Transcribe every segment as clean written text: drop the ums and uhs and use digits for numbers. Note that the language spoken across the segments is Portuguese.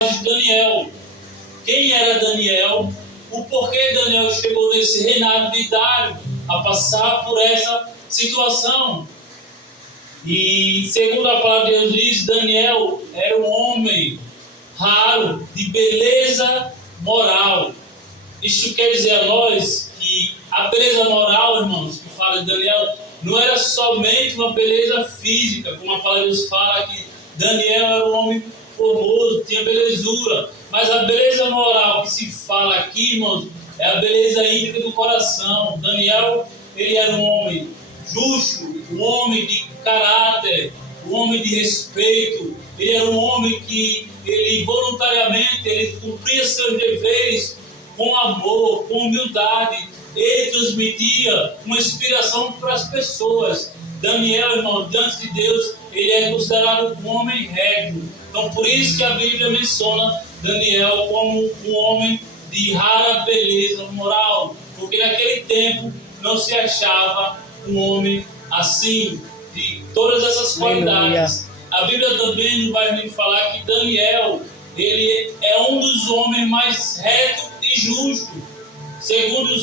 de Daniel. Quem era Daniel? O porquê Daniel chegou nesse reinado de Dário a passar por essa situação. E segundo a palavra de Deus diz, Daniel era um homem raro, de beleza moral. Isso quer dizer a nós que a beleza moral, irmãos, que fala de Daniel, não era somente uma beleza física, como a palavra de Deus fala que Daniel era um homem formoso, tinha belezura. Mas a beleza moral que se fala aqui, irmãos, é a beleza íntegra do coração. Daniel, ele era um homem justo, um homem de caráter, um homem de respeito. Ele era um homem que ele voluntariamente ele cumpria seus deveres com amor, com humildade. Ele transmitia uma inspiração para as pessoas. Daniel, irmão, diante de Deus, ele é considerado um homem régio. Então, por isso que a Bíblia menciona Daniel como um homem de rara beleza moral, porque naquele tempo não se achava um homem assim, de todas essas qualidades. A Bíblia também não vai me falar que Daniel, ele é um dos homens mais retos e justos. Segundo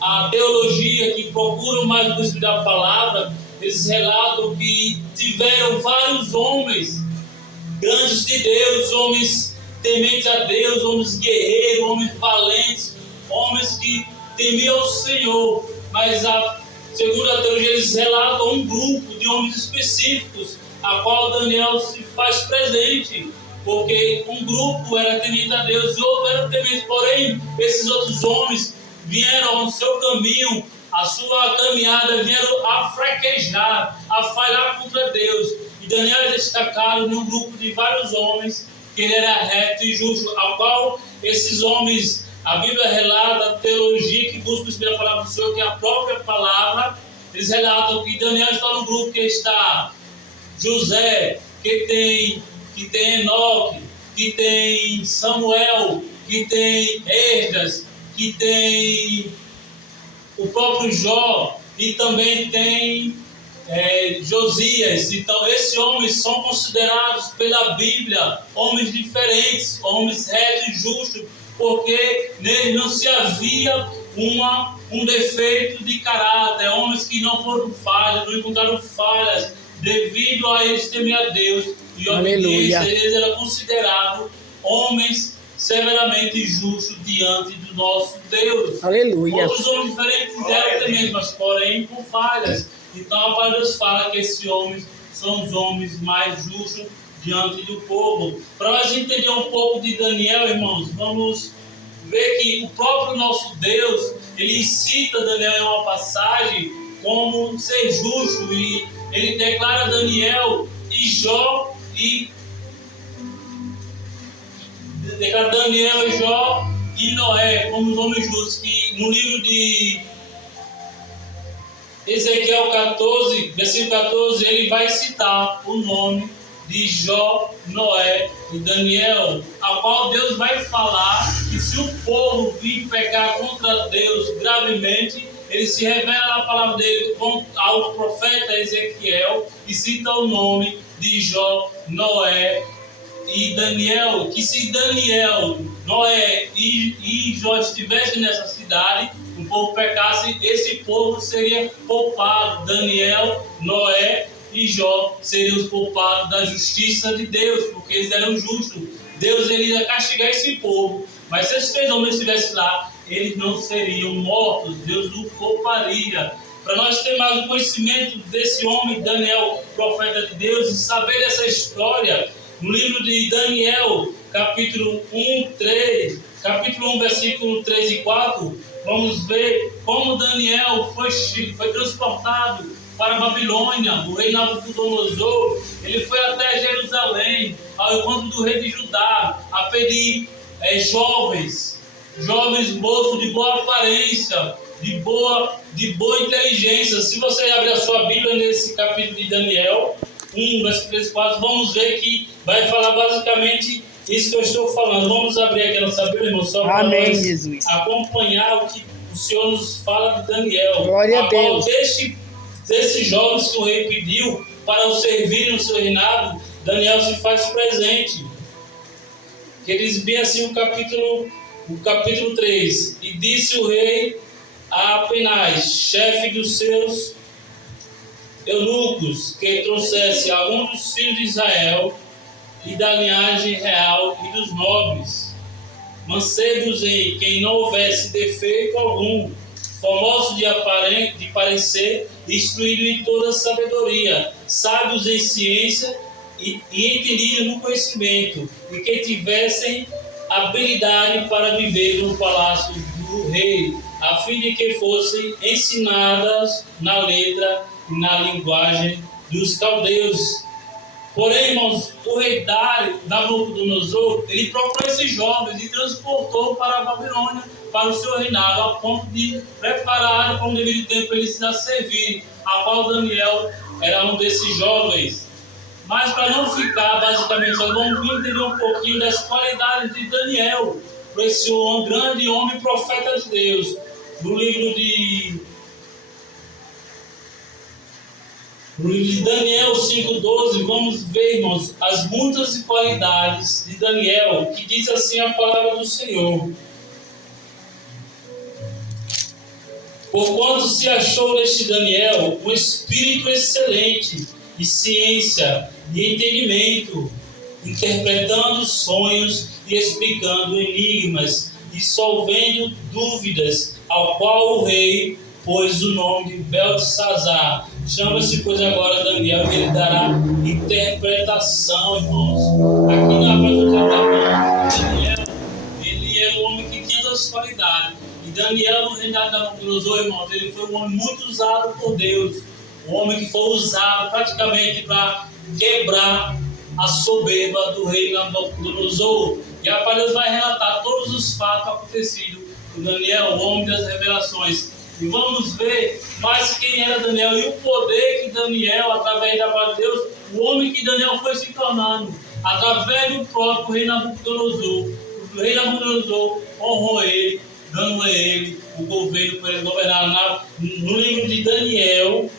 a teologia que procuram mais o conhecimento da palavra, eles relatam que tiveram vários homens grandes de Deus, homens tementes a Deus, homens guerreiros, homens valentes, homens que temiam o Senhor. Mas segundo a teologia, eles relatam um grupo de homens específicos, a qual Daniel se faz presente, porque um grupo era temente a Deus e outro era temente. Porém, esses outros homens vieram no seu caminho, a sua caminhada, vieram a fraquejar, a falhar contra Deus. E Daniel é destacado num grupo de vários homens, que ele era reto e justo, ao qual esses homens, a Bíblia relata, a teologia que busca explicar a palavra do Senhor, que é a própria palavra, eles relatam que Daniel está no grupo que está José, que tem Enoque, que tem Samuel, que tem Esdras, que tem o próprio Jó, e também tem Josias. Então esses homens são considerados pela Bíblia homens diferentes, homens retos e justos, porque neles não se havia um defeito de caráter, homens que não foram falhas, não encontraram falhas, devido a eles temer a Deus e obediência. Eles eram considerados homens severamente justos diante do nosso Deus. Aleluia. Outros homens diferentes eram tementes, mas porém com falhas. Então a palavra de Deus fala que esses homens são os homens mais justos diante do povo. Para nós entender um pouco de Daniel, irmãos, vamos ver que o próprio nosso Deus, ele cita Daniel em uma passagem como ser justo, e ele declara Daniel e Jó, declara Daniel, Jó e Noé como os homens justos, que no livro de Ezequiel 14, versículo 14, ele vai citar o nome de Jó, Noé e Daniel, a qual Deus vai falar que se o povo vir pecar contra Deus gravemente, ele se revela na palavra dele ao profeta Ezequiel e cita o nome de Jó, Noé e Daniel, que se Daniel, Noé e Jó estivessem nessa cidade, o povo pecasse, esse povo seria poupado. Daniel, Noé e Jó seriam os poupados da justiça de Deus, porque eles eram justos. Deus ele ia castigar esse povo, mas se esses três homens estivessem lá, eles não seriam mortos, Deus os pouparia. Para nós ter mais o conhecimento desse homem, Daniel, profeta de Deus, e saber dessa história, no livro de Daniel, capítulo 1, versículo 3 e 4, vamos ver como Daniel foi transportado para a Babilônia. O rei Nabucodonosor, ele foi até Jerusalém, ao encontro do rei de Judá, a pedir jovens moços de boa aparência, de boa inteligência. Se você abrir a sua Bíblia nesse capítulo de Daniel 1, versículo 3 e 4, vamos ver que vai falar basicamente isso que eu estou falando. Vamos abrir aqui a nossa Bíblia, irmão, só para nós acompanhar o que o Senhor nos fala de Daniel. Glória a Deus. Desses jovens que o rei pediu para o servir no seu reinado, Daniel se faz presente. que diz bem assim o capítulo 3. E disse o rei a Apenaz, chefe dos seus eunucos, que trouxesse algum dos filhos de Israel e da linhagem real e dos nobres, mancebos em quem não houvesse defeito algum, formosos de parecer, instruídos em toda sabedoria, sábios em ciência e entendidos no conhecimento, e que tivessem habilidade para viver no palácio do rei, a fim de que fossem ensinadas na letra e na linguagem dos caldeus. Porém, irmãos, o rei Nabucodonosor, ele procurou esses jovens e transportou para a Babilônia, para o seu reinado, a ponto de preparar para um devido tempo eles a servir, a qual Daniel era um desses jovens. Mas para não ficar, basicamente, nós vamos entender um pouquinho das qualidades de Daniel, para esse grande homem profeta de Deus. No livro de Daniel 5,12, vamos ver, irmãos, as muitas qualidades de Daniel, que diz assim a palavra do Senhor. Porquanto se achou neste Daniel um espírito excelente, e ciência, e entendimento, interpretando sonhos e explicando enigmas, dissolvendo dúvidas, ao qual o rei pôs o nome de Beltesazar. Chama-se, pois, agora Daniel, e ele dará interpretação, irmãos. Aqui na apresentação, Daniel, ele é um homem que tinha duas qualidades. E Daniel, no reinado da Nabucodonosor, irmãos, ele foi um homem muito usado por Deus. Um homem que foi usado praticamente para quebrar a soberba do rei Nabucodonosor. E a Deus vai relatar todos os fatos acontecidos com Daniel, o homem das revelações. E vamos ver mais quem era Daniel e o poder que Daniel, através da palavra de Deus, o homem que Daniel foi se tornando, através do próprio rei Nabucodonosor. O rei Nabucodonosor honrou ele, dando a ele o governo para ele governar. No livro de Daniel,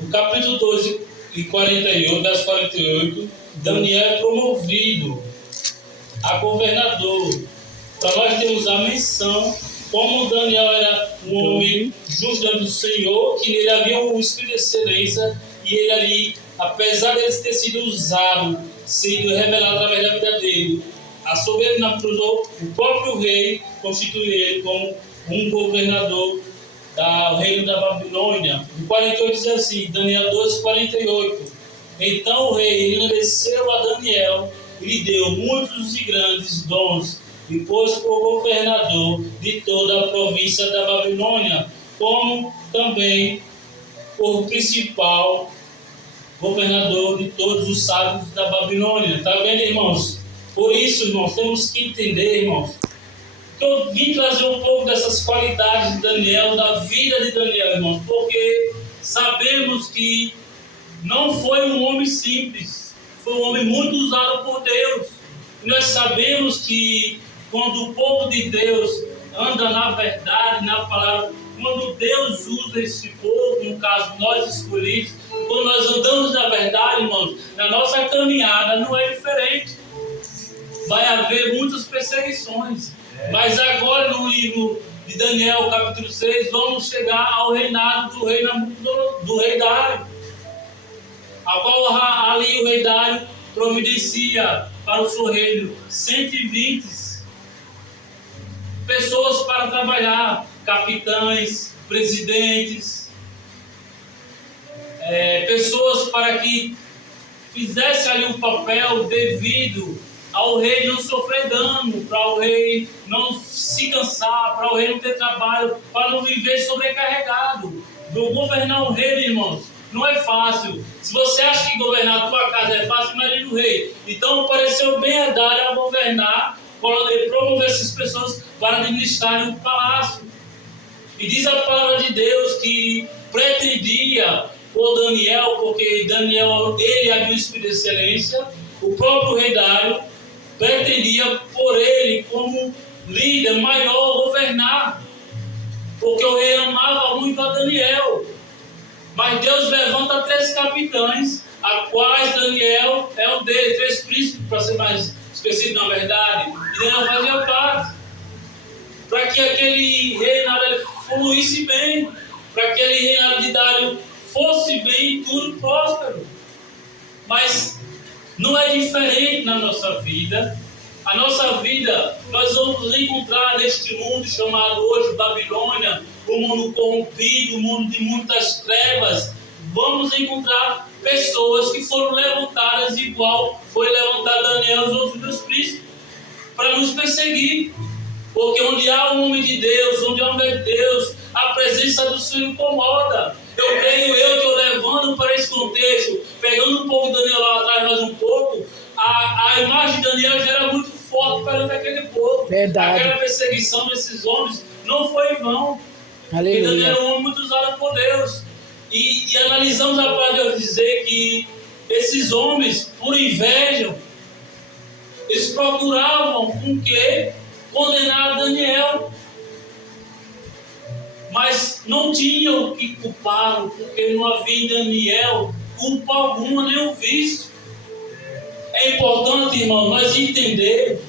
no capítulo 12 e 48, verso 48, Daniel é promovido a governador. Para nós termos a menção como Daniel era um homem justo do Senhor, que nele havia um espírito de excelência, e ele ali, apesar de ele ter sido usado, sido revelado através da vida dele, a soberba Nabucodonosor, o próprio rei constituiu ele como um governador do reino da Babilônia. O 48 diz assim, Daniel 12, 48. Então o rei engrandeceu a Daniel e lhe deu muitos e grandes dons, e pôs por governador de toda a província da Babilônia, como também por principal governador de todos os sábios da Babilônia. Está vendo, irmãos? Por isso, irmãos, temos que entender, irmãos, que eu vim trazer um pouco dessas qualidades de Daniel, da vida de Daniel, irmãos, porque sabemos que não foi um homem simples, foi um homem muito usado por Deus. E nós sabemos que quando o povo de Deus anda na verdade, na palavra, quando Deus usa esse povo, no caso nós escolhidos, quando nós andamos na verdade, irmãos, na nossa caminhada não é diferente. Vai haver muitas perseguições. Mas agora no livro de Daniel, capítulo 6, vamos chegar ao reinado do rei Dário, a qual ali o rei Dário providencia para o seu reino 120 pessoas para trabalhar, capitães, presidentes, pessoas para que fizesse ali um papel devido ao rei não sofrer dano, para o rei não se cansar, para o rei não ter trabalho, para não viver sobrecarregado. Governar o rei, irmãos, não é fácil. Se você acha que governar a tua casa é fácil, imagine o rei. Então pareceu bem a Dário a governar, promover essas pessoas para administrarem o palácio. E diz a palavra de Deus que pretendia por Daniel, porque Daniel, ele havia um espírito de excelência, o próprio rei Dário pretendia por ele, como líder maior, governar, porque o rei amava muito a Daniel. Mas Deus levanta 3 capitães, a quais Daniel é um deles, 3 príncipes, para ser mais esquecido na verdade, e Daniel fazia parte, para que aquele reinado ele fluísse bem, para que aquele reinado de Dário fosse bem, tudo próspero. Mas não é diferente na nossa vida. A nossa vida, nós vamos encontrar neste mundo chamado hoje Babilônia, o mundo corrompido, o mundo de muitas trevas. Vamos encontrar pessoas que foram levantadas igual foi levantado Daniel e os outros dos príncipes para nos perseguir. Porque onde há um homem de Deus, onde há um homem de Deus, a presença do Senhor incomoda. Eu creio, eu estou levando para esse contexto, pegando um pouco de Daniel lá atrás, mais um pouco, a imagem de Daniel já era muito forte perante aquele povo. Verdade. Aquela perseguição desses homens não foi em vão. Aleluia. E Daniel era um homem muito usado por Deus. E analisamos a palavra de Deus dizer que esses homens, por inveja, eles procuravam com que condenar Daniel. Mas não tinham o que culpá-lo, porque não havia em Daniel culpa alguma, nem o vício. É importante, irmão, nós entender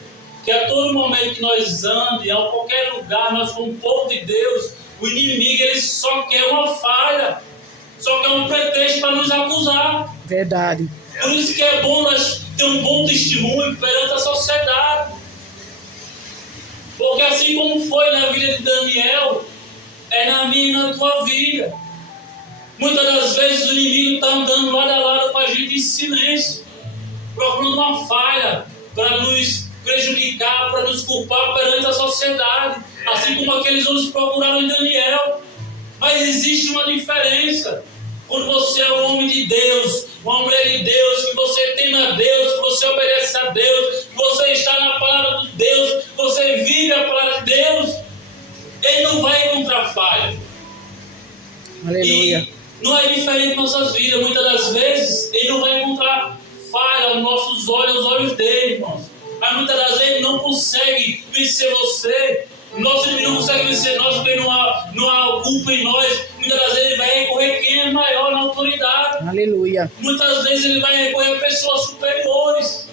que a todo momento que nós andamos, a qualquer lugar, nós como povo de Deus, o inimigo ele só quer uma falha, só quer um pretexto para nos acusar. Verdade. Por isso que é bom nós ter um bom testemunho perante a sociedade. Porque assim como foi na vida de Daniel, é na minha e na tua vida. Muitas das vezes o inimigo está andando lado a lado com a gente em silêncio, procurando uma falha para nos prejudicar, para nos culpar perante a sociedade, assim como aqueles homens procuraram em Daniel. Mas existe uma diferença. Quando você é um homem de Deus, uma mulher de Deus, que você teme a Deus, que você obedece a Deus, que você está na palavra de Deus, que você vive a palavra de Deus, ele não vai encontrar falha. Aleluia. E não é diferente em nossas vidas. Muitas das vezes, ele não vai encontrar falha aos nossos olhos, aos olhos dele, irmãos. Mas muitas das vezes ele não consegue vencer você. O nosso inimigo não consegue vencer nós porque não há culpa em nós. Muitas das vezes ele vai recorrer quem é maior na autoridade. Aleluia. Muitas vezes ele vai recorrer a pessoas superiores.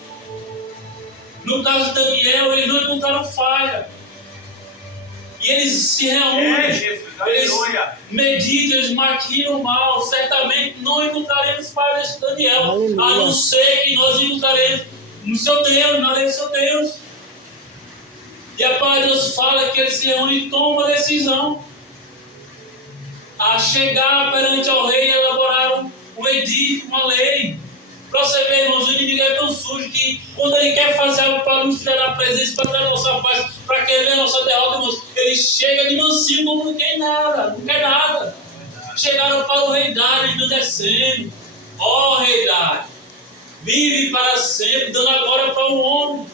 No caso de Daniel, eles não encontraram falha. E eles se reúnem, eles meditam, eles maquinam mal. Certamente não encontraremos falha de Daniel, Aleluia. a não ser que nós encontraremos no seu Deus, na lei do seu Deus. E a palavra de Deus fala que eles se reúnem e tomam uma decisão a chegar perante ao rei e elaborar um edito, uma lei. Para você ver, irmãos, o inimigo é tão sujo que quando ele quer fazer algo para nos tirar da presença, para trazer a nossa paz, para querer a nossa derrota, irmãos, ele chega de mansinho como não quer nada, não quer nada. Chegaram para o rei Dário, engrandecendo. Ó rei Dário, vive para sempre, dando a glória para o homem.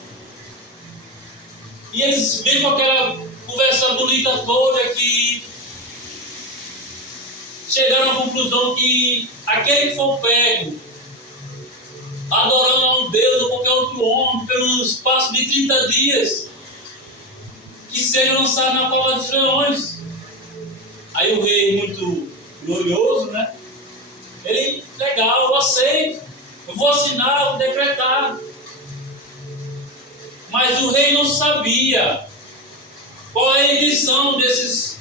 E eles vêm com aquela conversa bonita toda que chegaram à conclusão que aquele que for pego adorando a um Deus ou qualquer outro homem pelo espaço de 30 dias, que seja lançado na cova dos leões. Aí o rei, muito glorioso, né? Ele, legal, eu aceito, eu vou assinar, eu vou decretar. Mas o rei não sabia qual é a intenção desses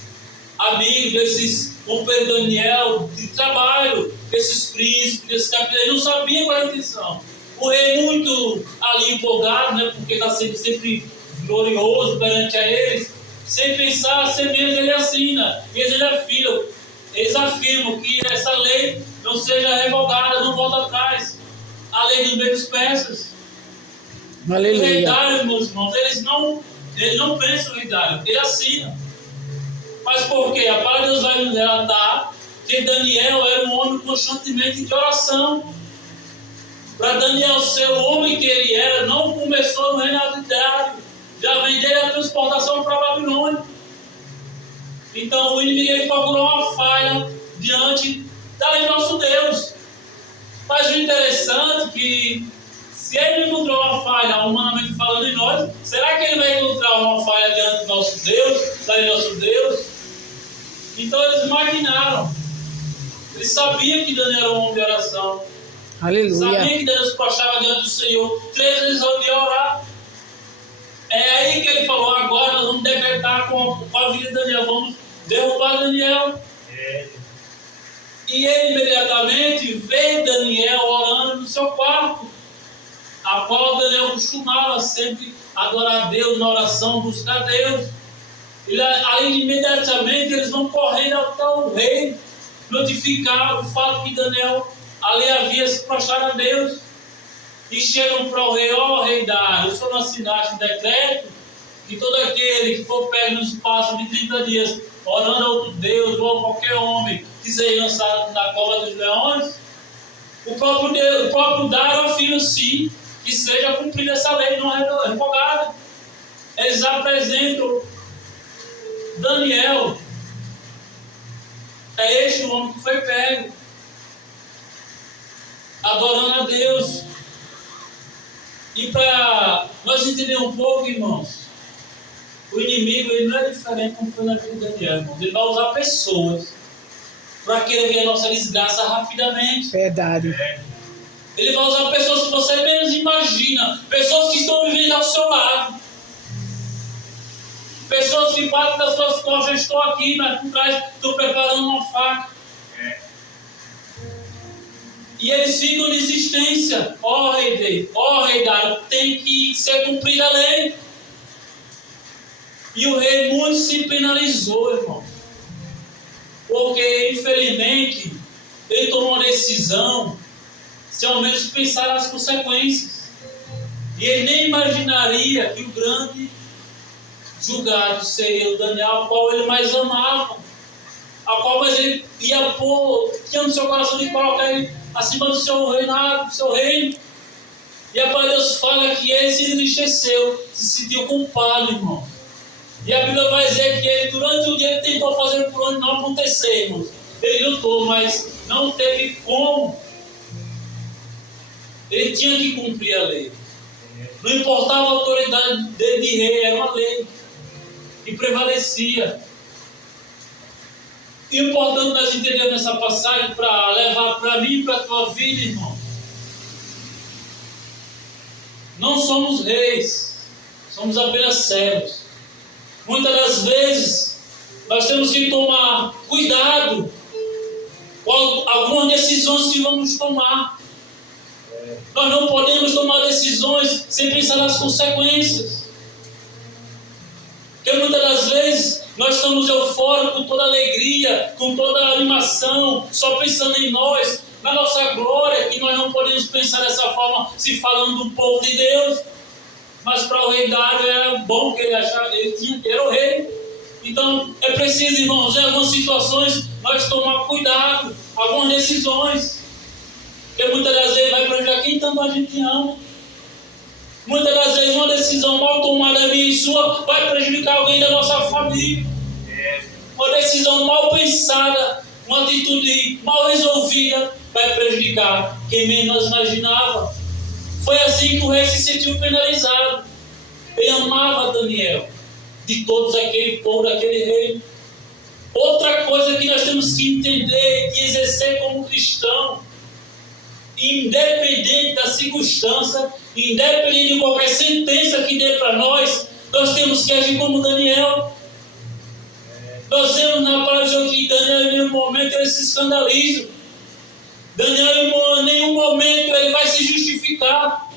amigos, desses companheiros de Daniel, de trabalho, desses príncipes, desses capitães. Ele não sabia qual é a intenção. O rei muito ali empolgado, né, porque está sempre glorioso perante a eles, sem pensar, sem mesmo ele assina, ele eles afirmam que essa lei não seja revogada, não volta atrás. A lei dos medos persas. Aleluia. O rei Dário, meus irmãos, ele não pensa no rei Dário, ele assina. Mas por quê? A palavra de Deus vai nos relatar que Daniel era um homem constantemente de oração. Para Daniel ser o homem que ele era, não começou no reinado de Dário, já vem dele a transportação para a Babilônia. Então o inimigo ele procurou uma falha diante da lei do nosso Deus. Mas o interessante é que se ele encontrou uma falha, humanamente falando, em nós, será que ele vai encontrar uma falha diante do nosso Deus, da lei do nosso Deus? Então eles maquinaram. Eles sabiam que Daniel era um homem de oração. Aleluia. Sabiam que Deus se prostrava diante do Senhor 3 vezes ao dia orar. acertar com a vida de Daniel, vamos derrubar Daniel. E ele imediatamente vê Daniel orando no seu quarto, a qual Daniel costumava sempre adorar a Deus na oração, buscar a Deus. E aí imediatamente eles vão correndo até o rei, notificar o fato que Daniel ali havia se prostrado a Deus. E chegam para o rei: ó rei Dário, o senhor não assinaste um decreto que todo aquele que for pego no espaço de 30 dias orando a outro Deus ou a qualquer homem que seja lançado na cova dos leões? O próprio Dário afirma sim que seja cumprida essa lei, não é revogada. Eles apresentam Daniel. É este o homem que foi pego, adorando a Deus. E para nós entender um pouco, irmãos, o inimigo ele não é diferente como foi na vida de Daniel, irmãos. Ele vai usar pessoas para querer ver a nossa desgraça rapidamente. Verdade. Ele vai usar pessoas que você menos imagina, pessoas que estão vivendo ao seu lado, pessoas que batem das suas costas: eu estou aqui, mas por trás estou preparando uma faca. E eles ficam de insistência: ó rei Dário, tem que ser cumprida a lei. E o rei muito se penalizou, irmão, porque infelizmente ele tomou uma decisão sem ao menos pensar nas consequências. E ele nem imaginaria que o grande julgado seria o Daniel, ao qual ele mais amava, a qual mais ele ia pôr, tinha no seu coração de colocar ele acima do seu reinado, do seu reino. E a palavra de Deus fala que ele se entristeceu, se sentiu culpado, irmão. E a Bíblia vai dizer que ele, durante o dia, ele tentou fazer por onde não acontecer, irmão. Ele lutou, mas não teve como. Ele tinha que cumprir a lei. Não importava a autoridade dele de rei, era uma lei que prevalecia. E o importante nós entendermos nessa passagem para levar para mim e para a tua vida, irmão. Não somos reis, somos apenas servos. Muitas das vezes nós temos que tomar cuidado com algumas decisões que vamos tomar. Nós não podemos tomar decisões sem pensar nas consequências. Porque muitas das vezes nós estamos eufóricos, com toda alegria, com toda animação, só pensando em nós, na nossa glória, que nós não podemos pensar dessa forma, se falando do povo de Deus. Mas para o rei Dário era bom que ele achava, ele era o rei. Então é preciso, irmãos, em algumas situações nós tomar cuidado, algumas decisões. Porque muitas das vezes vai prejudicar quem tanto a gente ama. Muitas das vezes uma decisão mal tomada minha e sua vai prejudicar alguém da nossa família. Uma decisão mal pensada, uma atitude mal resolvida vai prejudicar quem menos imaginava. Foi assim que o rei se sentiu penalizado. Ele amava Daniel, de todos aquele povo, daquele rei. Outra coisa que nós temos que entender e exercer como cristão, independente da circunstância, independente de qualquer sentença que dê para nós temos que agir como Daniel. Nós vemos na palavra de Deus que Daniel em nenhum momento ele se escandaliza. Daniel em nenhum momento ele vai se justificar.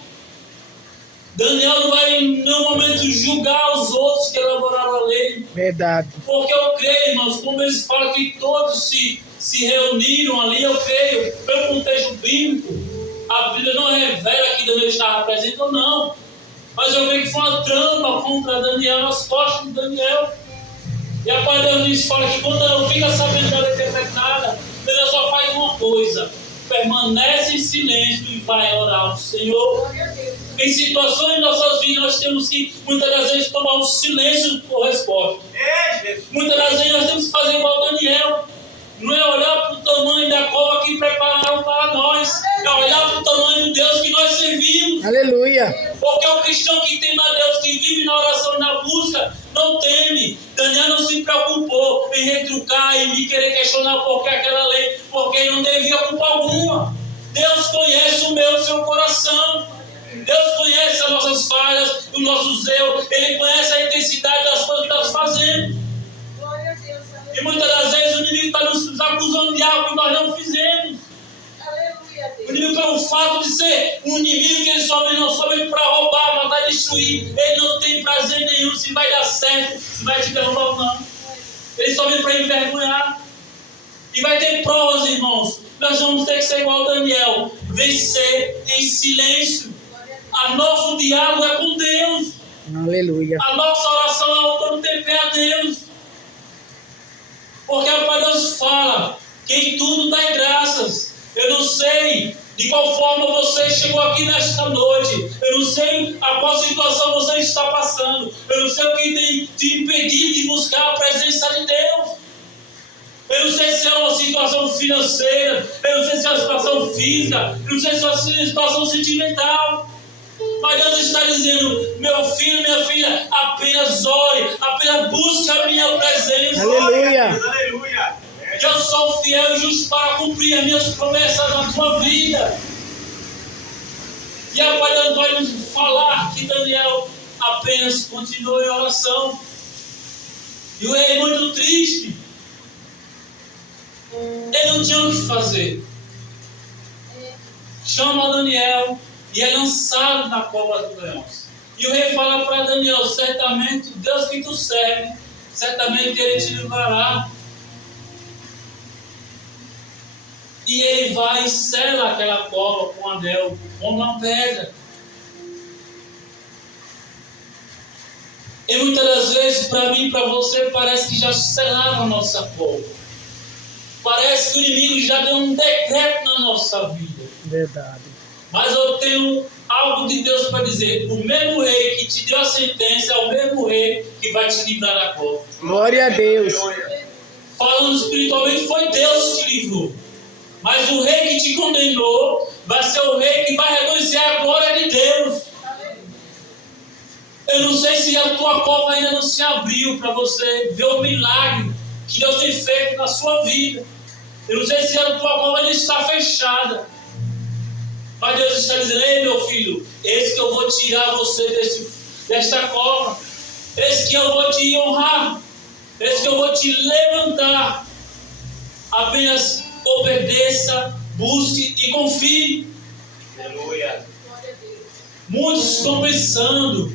Daniel não vai em nenhum momento julgar os outros que elaboraram a lei. Verdade. Porque eu creio, irmãos, como eles falam que todos se reuniram ali, eu creio, pelo contexto bíblico, a Bíblia não revela que Daniel estava presente ou não. Mas eu creio que foi uma trampa contra Daniel, nas costas de Daniel. E a palavra de Deus fala que quando eu fico sabendo da lei interpretada, Daniel só faz uma coisa: permanece em silêncio e vai orar ao Senhor. Em situações de nossas vidas nós temos que, muitas das vezes, tomar um silêncio por resposta. Muitas das vezes nós temos que fazer igual Daniel. Não é olhar para o tamanho da cova que prepararam para nós, é olhar para o tamanho do Deus que nós servimos. Aleluia. Porque o cristão que teme a Deus, que vive na oração e na busca, não teme. Daniel não se preocupou em retrucar e me querer questionar por que aquela lei, porque ele não devia culpa alguma. Deus conhece o meu e o seu coração. Deus conhece as nossas falhas, os nossos erros. Ele conhece a intensidade das coisas que nós fazemos. fizemos. E muitas das vezes o inimigo está nos acusando de algo que nós não fizemos. O inimigo, pelo fato de ser um inimigo que ele não sobe para roubar, matar, destruir, ele não tem prazer nenhum se vai dar certo, se vai te derrubar ou não. Ele só vem para envergonhar. E vai ter provas, irmãos. Nós vamos ter que ser igual a Daniel, vencer em silêncio. A nosso diálogo é com Deus. Aleluia. A nossa oração ao todo tempo é a Deus. Porque o Pai Deus fala que em tudo dá graças. Eu não sei de qual forma você chegou aqui nesta noite. Eu não sei a qual situação você está passando. Eu não sei o que tem te impedido de buscar a presença de Deus. Eu não sei se é uma situação financeira. Eu não sei se é uma situação física. Eu não sei se é uma situação sentimental. Mas Deus está dizendo: meu filho, minha filha, apenas ore, apenas busque a minha presença. Aleluia. Aleluia. Eu sou fiel e justo para cumprir as minhas promessas na tua vida. E a Pai Deus vai nos falar que Daniel apenas continuou em oração. E o rei, muito triste, ele não tinha o que fazer. Chama Daniel e é lançado na cova dos leões. E o rei fala para Daniel: certamente o Deus que tu serve, certamente ele te livrará. E ele vai e sela aquela cova com um anel, com uma pedra. E muitas das vezes, para mim e para você, parece que já selaram a nossa cova. Parece que o inimigo já deu um decreto na nossa vida. Verdade. Mas eu tenho algo de Deus para dizer: o mesmo rei que te deu a sentença é o mesmo rei que vai te livrar da cova. Glória a Deus. Falando espiritualmente, foi Deus que te livrou. Mas o rei que te condenou vai ser o rei que vai reconhecer a glória de Deus. Eu não sei se a tua cova ainda não se abriu para você ver o milagre que Deus tem feito na sua vida. Eu não sei se a tua cova ainda está fechada. Mas Deus está dizendo: ei, meu filho, eis que eu vou tirar você desta cova. Eis que eu vou te honrar. Eis que eu vou te levantar. Apenas obedeça, busque e confie. Aleluia. Muitos estão pensando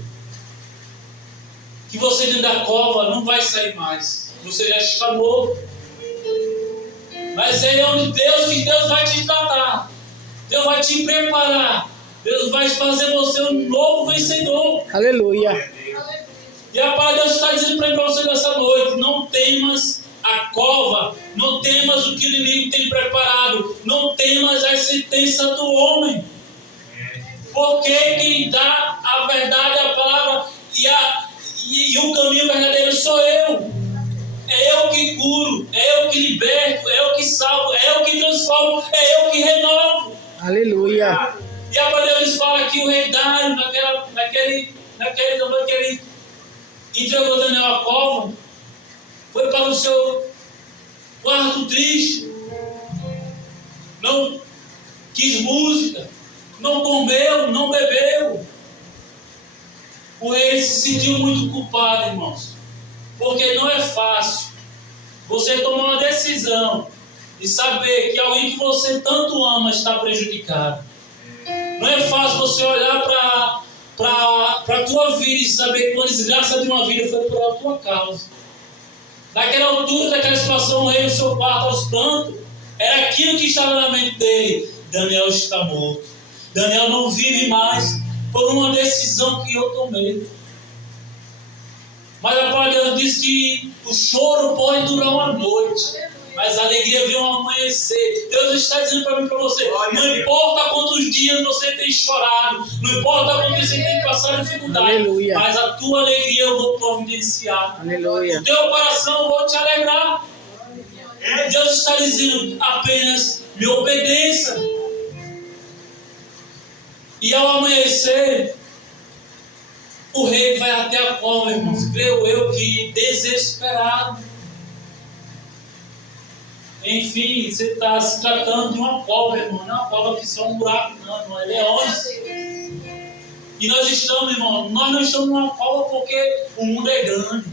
que você dentro da cova não vai sair mais. Você já está morto. Mas é onde Deus vai te tratar. Deus vai te preparar. Deus vai fazer você um novo vencedor. Aleluia. E a palavra de Deus está dizendo para você nessa noite: não temas a cova, não temas o que o inimigo tem preparado, não temas a sentença do homem. Porque quem dá a verdade, a palavra e o caminho verdadeiro sou eu. É eu que curo, é eu que liberto, é eu que salvo, é eu que transformo, é eu que renovo. Aleluia. E a palavra de Deus fala que o rei Dário, naquele momento que ele entregou Daniel à cova, foi para o seu quarto triste, não quis música, não comeu, não bebeu. O rei se sentiu muito culpado, irmãos, porque não é fácil você tomar uma decisão e saber que alguém que você tanto ama está prejudicado. Não é fácil você olhar para a tua vida e saber que uma desgraça de uma vida foi por a tua causa. Naquela altura, daquela situação, o rei no seu quarto aos prantos, era aquilo que estava na mente dele: Daniel está morto. Daniel não vive mais por uma decisão que eu tomei. Mas a palavra de Deus diz que o choro pode durar uma noite, mas a alegria vem ao amanhecer. Deus está dizendo para mim e para você: não importa quantos dias você tem chorado, não importa quantos você tem passado dificuldade, Aleluia. mas a tua alegria eu vou providenciar. Aleluia. O teu coração eu vou te alegrar. Deus está dizendo: apenas me obedeça. E ao amanhecer, o rei vai até a cova, irmãos. Creio eu que desesperado. Enfim, você está se tratando de uma cova, irmão. Não é uma cova que só um buraco, não é leões. E nós estamos, irmão, nós não estamos numa cova porque o mundo é grande.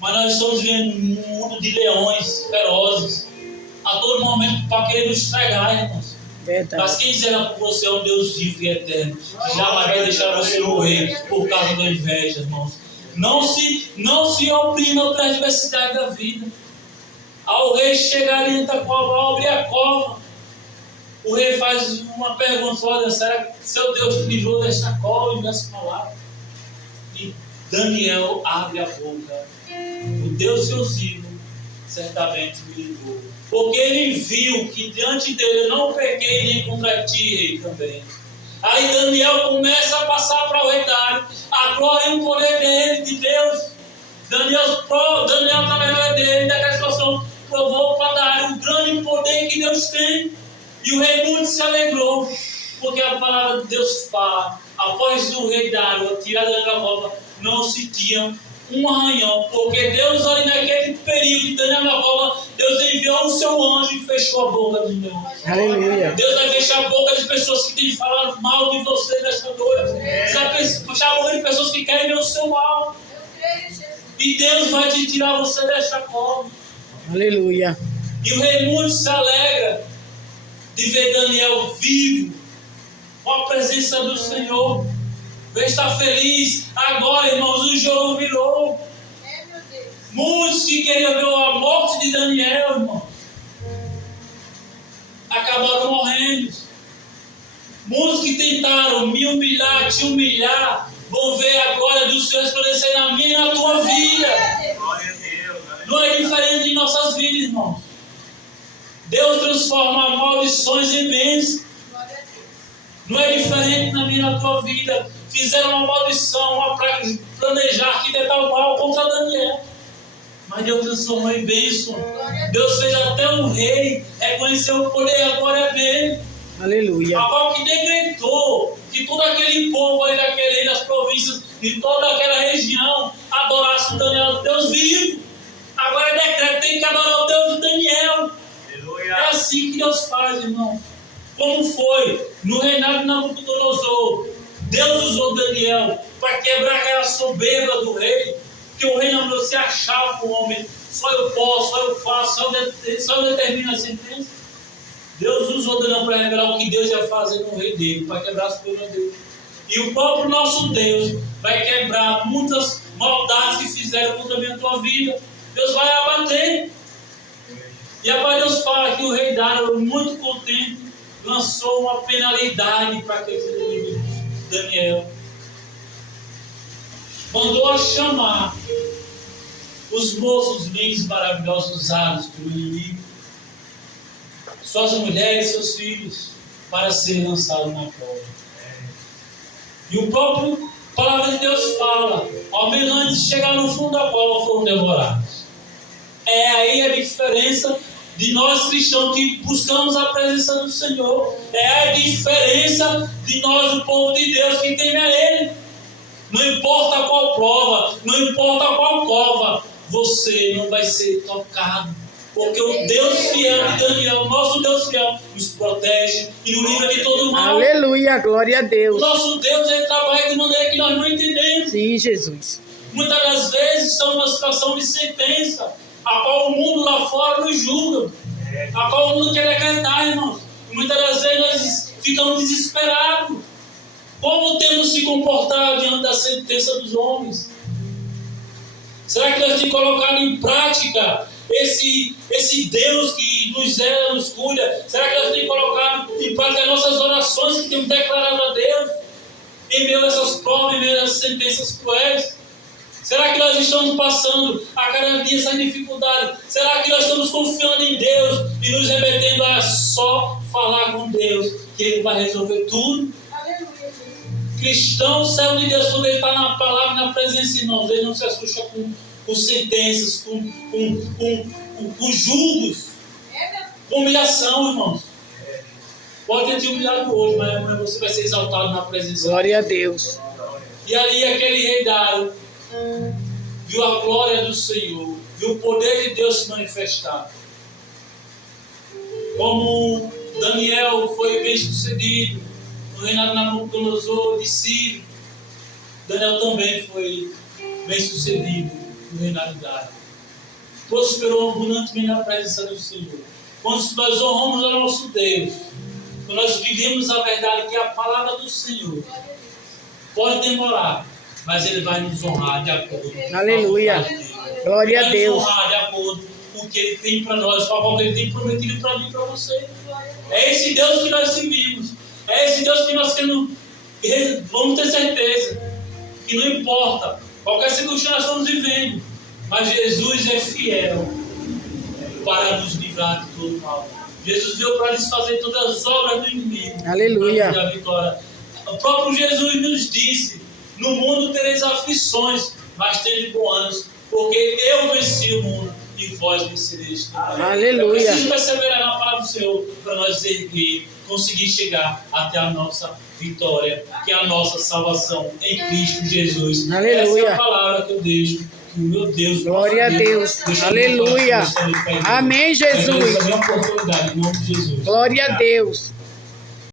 Mas nós estamos vivendo um mundo de leões ferozes, a todo momento para querer nos estragar, irmãos. Verdade. Mas quem zela por você é um Deus vivo e eterno, que jamais vai deixar você morrer por causa da inveja, irmãos. Não se oprima para a adversidade da vida. Ao rei chegar dentro da cova, ao abrir a cova, o rei faz uma pergunta: olha, será que seu Deus te livrou desta cova e dessa palavra? E Daniel abre a boca: o Deus que eu sirvo certamente me livrou, porque ele viu que diante dele eu não pequei nem contra ti, rei, também. Aí Daniel começa a passar para o rei Dário a glória e o poder dele, de Deus. Daniel através dele, daquela situação, provou para Dário o grande poder que Deus tem. E o rei muito se alegrou, porque a palavra de Deus fala: após o rei Dário tirar da cova, não se tinha um arranhão, porque Deus, ali naquele período de Daniel na cova, Deus enviou o seu anjo e fechou a boca dos leões. Aleluia. Deus vai fechar a boca de pessoas que têm falado mal de você nesta noite. Deus vai fechar a boca de pessoas que querem ver o seu mal. E Deus vai te tirar você desta cova. Aleluia. E o rei muito se alegra de ver Daniel vivo, com a presença do Senhor. Ele está feliz. Agora, irmãos, o jogo virou. Muitos que queriam ver a morte de Daniel, irmão, acabaram morrendo. Muitos que tentaram me humilhar, te humilhar, vão ver a glória do Senhor resplandecer na minha e na tua vida. Não é diferente em nossas vidas, irmãos. Deus transforma maldições em bênçãos. Não é diferente na minha e na tua vida. Fizeram uma maldição para planejar, arquitetar o mal contra Daniel. Mas Deus transformou em bênção. Deus fez até o rei reconhecer o poder e a glória dele. Aleluia. A qual que decretou que todo aquele povo ali daquele, das províncias, de toda aquela região, adorasse o Daniel, Deus vivo. Agora é decreto, tem que adorar o Deus de Daniel. Aleluia. É assim que Deus faz, irmão. Como foi no reinado de Nabucodonosor, Deus usou Daniel para quebrar aquela soberba do rei, que o rei não se achava com o homem: só eu posso, só eu faço, só eu determino a sentença. Deus usou Daniel para revelar o que Deus ia fazer no rei dele, para quebrar a soberba dele. E o próprio nosso Deus vai quebrar muitas maldades que fizeram contra a tua vida. Deus vai abater. E agora Deus fala que o rei Dário, muito contente, lançou uma penalidade para aqueles inimigos. Daniel mandou a chamar os moços lindos, maravilhosos, usados pelo inimigo, suas mulheres e seus filhos, para serem lançados na cova. E o próprio palavra de Deus fala: ao menos antes de chegar no fundo da cova, foram devorados. É aí a diferença de nós cristãos que buscamos a presença do Senhor. É a diferença de nós, o povo de Deus, que teme a Ele. Não importa qual prova, não importa qual cova, você não vai ser tocado. Porque o Deus fiel de Daniel, nosso Deus fiel, nos protege e nos livra de todo mal. Aleluia, glória a O Deus. nosso Deus, Ele trabalha de maneira que nós não entendemos. Sim, Jesus. Muitas das vezes estamos numa situação de sentença, a qual o mundo lá fora nos julga, a qual o mundo quer decretar, irmãos. Muitas das vezes nós ficamos desesperados. Como temos se comportado diante da sentença dos homens? Será que nós temos colocado em prática esse Deus que nos zela, nos cuida? Será que nós temos colocado em prática as nossas orações que temos declarado a Deus? Em meio a essas provas, em meio a essas sentenças cruéis? Será que nós estamos passando a cada dia essa dificuldade? Será que nós estamos confiando em Deus e nos remetendo a só falar com Deus, que Ele vai resolver tudo? Cristão, servo de Deus, quando ele está na palavra, na presença, irmãos, ele não se assusta com sentenças, com julgos, com humilhação, irmãos. Pode ter te humilhado hoje, mas amanhã você vai ser exaltado na presença. Glória a Deus. E ali aquele rei Dário viu a glória do Senhor, viu o poder de Deus se manifestar. Como Daniel foi bem sucedido no reinado de Nabucodonosor de Sírio, Daniel também foi bem sucedido o reinado de Darwin. Prosperou abundantemente na presença do Senhor. Quando nós honramos o nosso Deus, quando nós vivemos a verdade que é a palavra do Senhor, pode demorar, mas Ele vai nos honrar de acordo com Aleluia. a vontade dele. Glória a Vai Deus. nos honrar de acordo com o que Ele tem para nós, com o que Ele tem prometido para mim e para você. É esse Deus que nós servimos. É esse Deus que nós queremos. Vamos ter certeza que não importa qualquer circunstância nós estamos vivendo, mas Jesus é fiel para nos livrar de todo mal. Jesus veio para desfazer todas as obras do inimigo. Aleluia. Para nos dar a vitória. O próprio Jesus nos disse: no mundo tereis aflições, mas tende bom ânimo, porque eu venci o mundo e vós vencereis. Aleluia. Preciso perseverar na palavra do Senhor para nós erguer, conseguir chegar até a nossa vitória, que é a nossa salvação em Cristo Jesus. Aleluia. Essa é a palavra que eu deixo, que o meu Deus, Glória a Deus. Aleluia. Amém, Jesus. Essa é a minha oportunidade, em nome de Jesus. Glória a Deus.